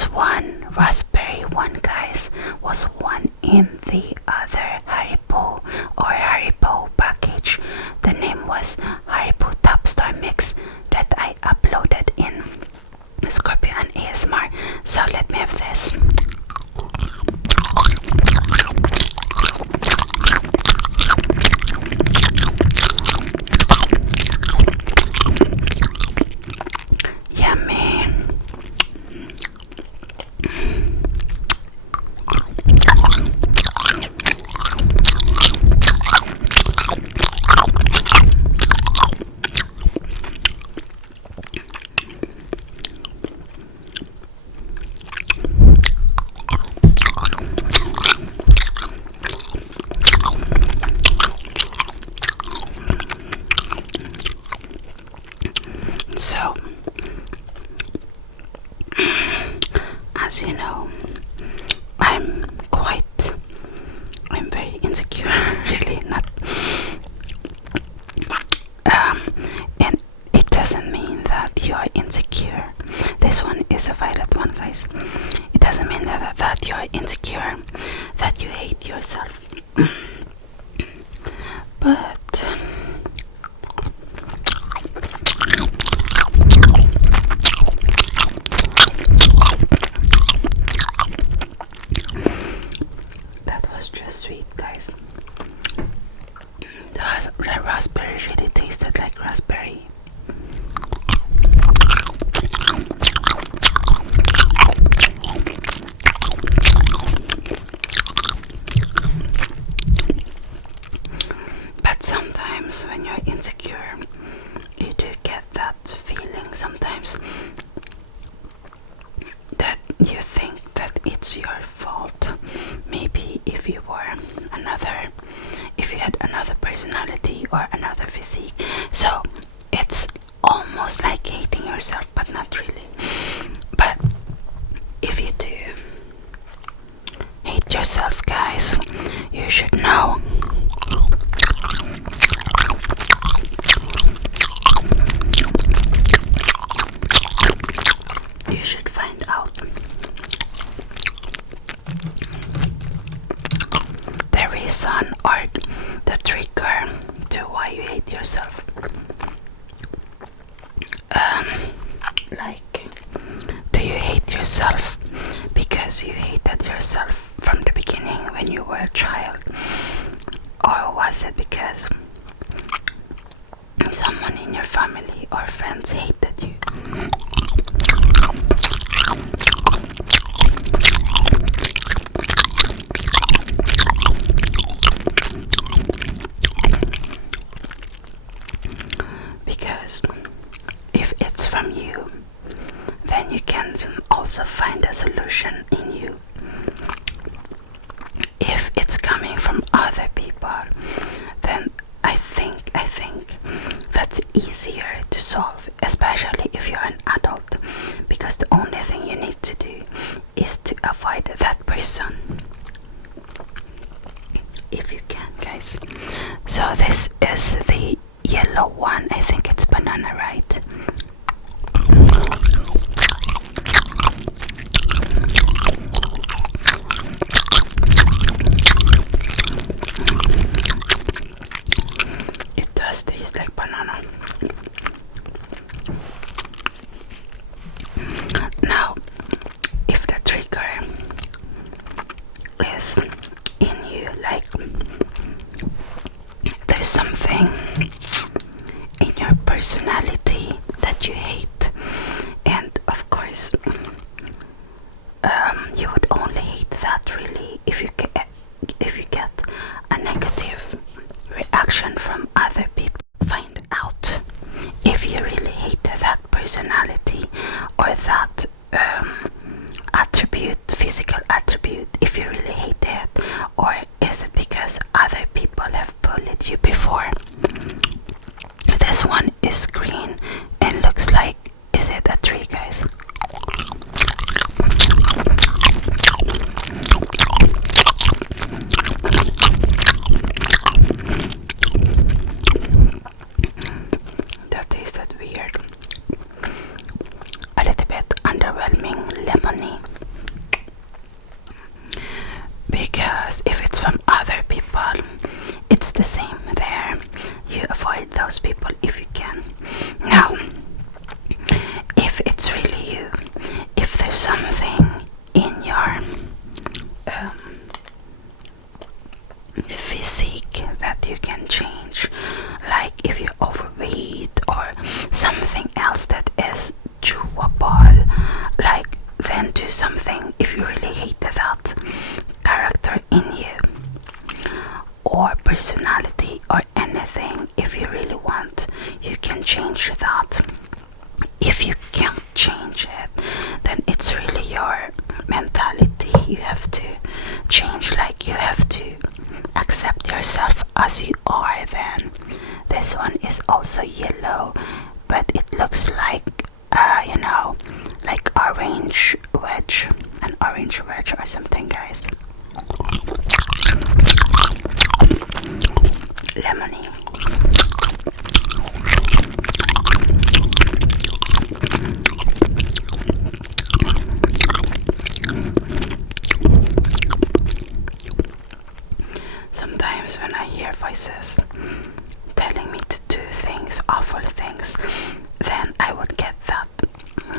this one raspberry one, guys, was one in the other Haribo package. The name was Haribo Top Star Mix that I uploaded in Scorpio and ASMR. So let me have this. Yummy. So, as you know, I'm very insecure, really not. And it doesn't mean that you're insecure. This one is a violet one, guys. It doesn't mean that you're insecure, that you hate yourself. But that was just sweet, guys. The raspberry really tasted like raspberry. But sometimes when you're insecure, you do get that feeling sometimes that you think that it's your fault. Maybe if you had another personality or another physique. So it's almost like hating yourself, but not really. But if you do hate yourself, guys, you should know you should find out the reason or the trigger to why you hate yourself. Like, do you hate yourself because you hated yourself from the beginning when you were a child? Or was it because someone in your family or friends hated you? Because if it's from you, then you can also find a solution in you. If it's coming from other people, then I think that's easier to solve, especially if you're an adult, because the only thing you need to do is to avoid that person, if you can, guys. So this is the yellow one. I think it's banana, right? It does taste like banana. Now, if the trigger is in you, like there's something in your personality that you hate, and of course you would only hate that really if you get a negative reaction from other people. Find out if you really hate that personality or that attribute, physical attribute, if you really hate it, or is it because other people have bullied you before? This one is green and looks like, is it a tree, guys? That tasted weird. A little bit underwhelming, lemony. Because if it's from other people, it's the same there. You avoid those people if you can. Now, if it's really you, if there's something in your physique that you can change, like if you're overweight or something else that is chewable, like, then do something. If you really hate that character in you or personality or anything, if you really want, you can change that. If you can't change it, then it's really your mentality you have to change. Like, you have to accept yourself as you are. Then this one is also yellow, but it looks like like orange wedge, an orange wedge or something, guys. Lemony. Sometimes when I hear voices telling me to do things, awful things, then I would get that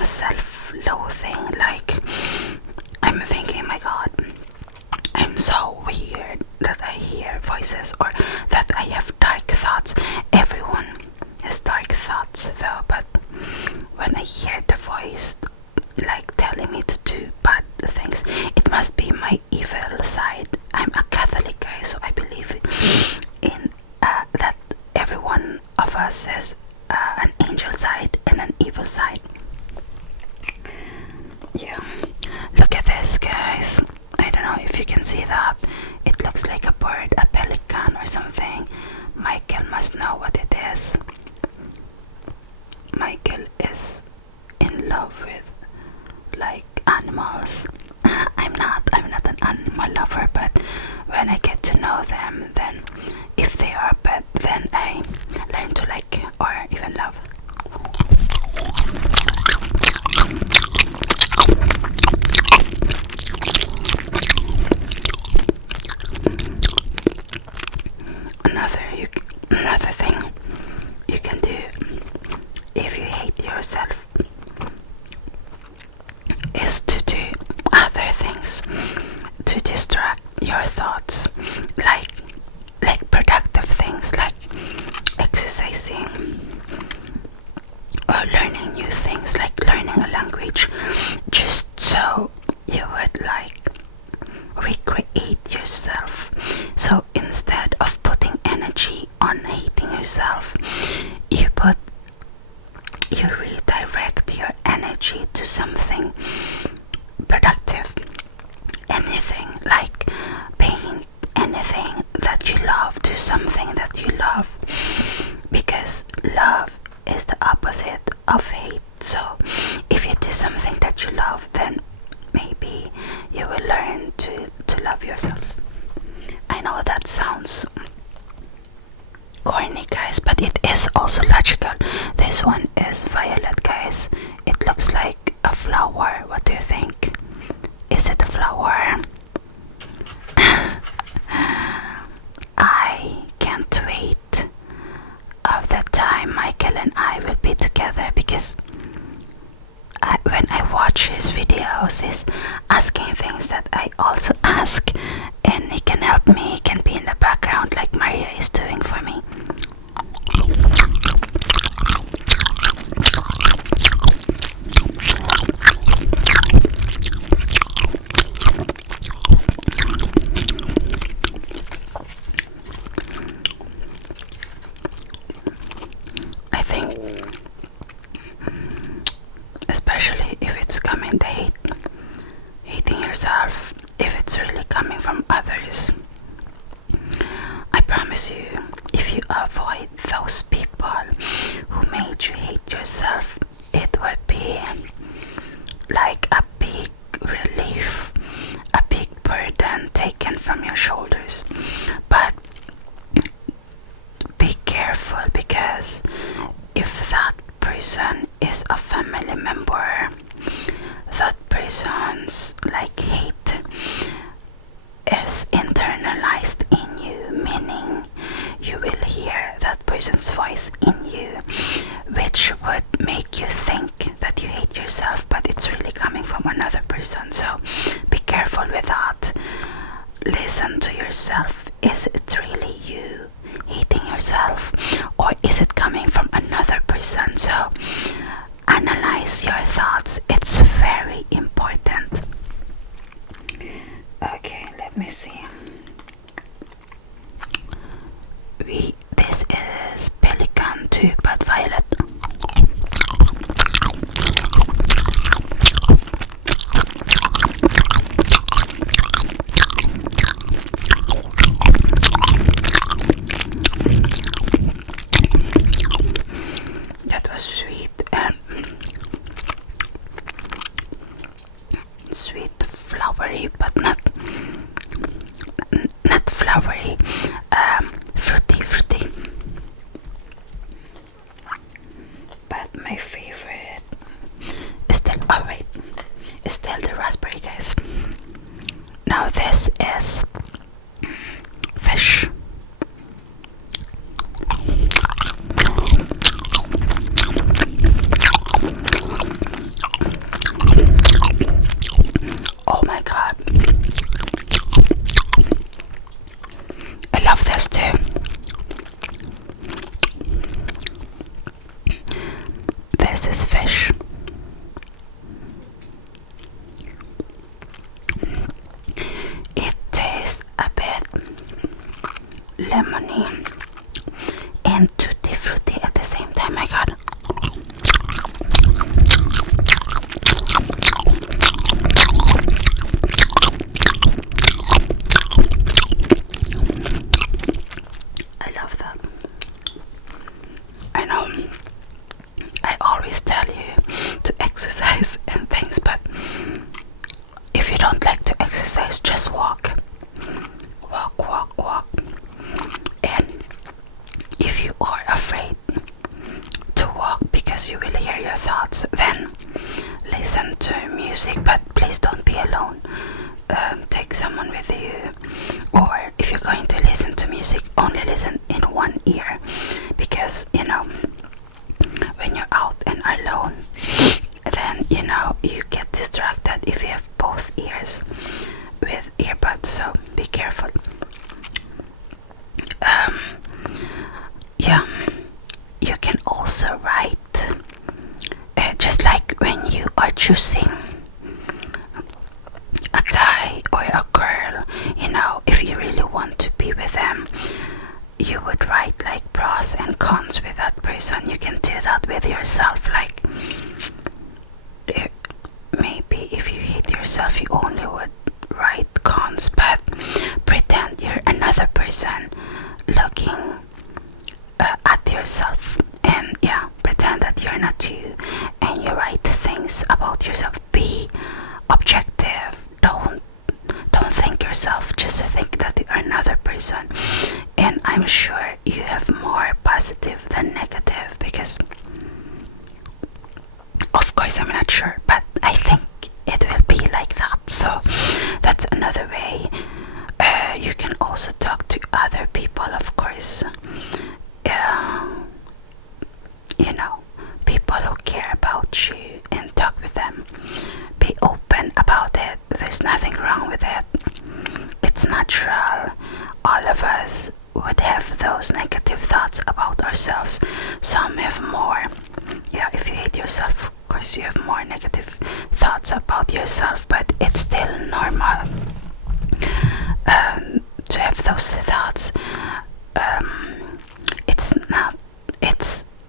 self-loathing. Like, I'm thinking, my God, I'm so weird that I hear voices or that I have dark thoughts. Everyone has dark thoughts though, but when I hear the voice like telling me to do bad things, it must be my evil side. I'm a Catholic guy, so I believe in that every one of us has an angel side and an evil side. Yeah, look at this, guys. I don't know if you can see that. It looks like a bird, a pelican or something. Michael must know what it is. Michael is in love with like animals. I'm not an animal lover, but when I get to know them, then if they are a pet, then I learn to like or even love. Another thing you can do if you hate yourself is to do other things to distract your thoughts, like productive things, like exercising or learning new things, like learning a language, just so you would like recreate yourself. So instead of putting energy on hating yourself, you redirect your energy to something productive. Anything, like paint anything that you love, do something that you love, because love is the opposite of hate. So if you do something that you love, then maybe you will learn to love yourself. I know that sounds corny, guys, but it is also logical. This one is violet, guys. It looks like a flower. What do you think? Is it a flower? I can't wait of the time Michael and I will be together, because when I watch his videos, he's asking things that I also ask, and he can help me. He can be in the background like Maria is doing for me. I think, especially if it's coming, hating yourself, if it's really coming from others, I promise you, if you avoid those people who made you hate yourself, it would be like a big relief, a big burden taken from your shoulders. But be careful, because if that person is a family member, that person person's like hate is internalized in you, meaning you will hear that person's voice in you, which would make you think that you hate yourself, but it's really coming from another person. So be careful with that. Listen to yourself. Is it really you hating yourself, or is it coming from another person? So analyze your thoughts. It's very important. Okay, let me see. This is Pelican too, but violet. That was sweet and sweet, flowery, but not flowery. Fruity. But my favorite is still, oh wait, is still the raspberry, guys. Now this is fish. Oh my god, I love this too. This is fish. It tastes a bit lemony and tutti frutti at the same time. My god. I love that. I know I always tell you to exercise and things, but if you don't like to exercise, just walk. Walk. And if you are afraid to walk because you will hear your thoughts, then listen to music, but please don't be alone. Take someone with you, or if you're going to listen to music, only listen in one ear, because when you're out and alone, then you get distracted if you have both ears with earbuds, so be careful. Yeah, you can also write, just like when you are choosing a guy or a girl, if you really want to be with them, you would write like pros and cons with that person. You can do that with yourself, like maybe if you hate yourself, you only would write cons, but pretend you're another person looking at yourself, and pretend that you're not you, and you write things about yourself. Be objective. Don't think yourself, just think that you're another person, and I'm sure you have more positive than negative, because of course I'm not sure, but I think it will be like that. So that's another way. You can also talk to other people, of course. People who care about you, and talk with them. Be open about it. There's nothing wrong with it. It's natural. All of us would have those negative thoughts about ourselves. Some have more. If you hate yourself, of course you have more negative thoughts about yourself, but it's still normal to have those thoughts.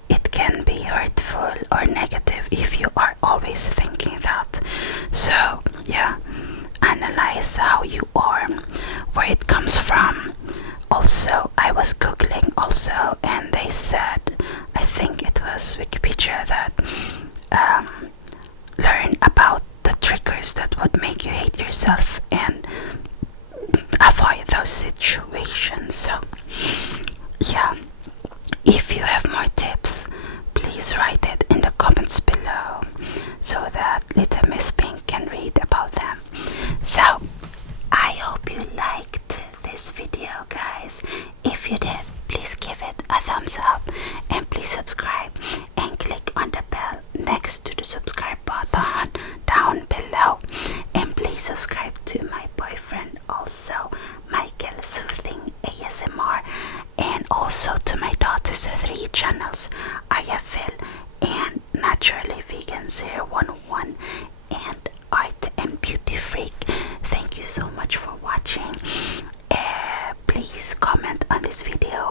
It can be hurtful or negative if you are always thinking that. So analyze how you are, where it comes from. Also, I was googling also, and they said, I think it was Wikipedia, that learn about the triggers that would make you hate yourself and avoid those situations. So if you have more tips, please write it in the comments below, so that little Miss Pink can read subscribe to my boyfriend also, Michael Soothing ASMR, and also to my daughter's 3 channels, Arya Phil and Naturally Vegan 011 and Art and Beauty Freak. Thank you so much for watching. Please comment on this video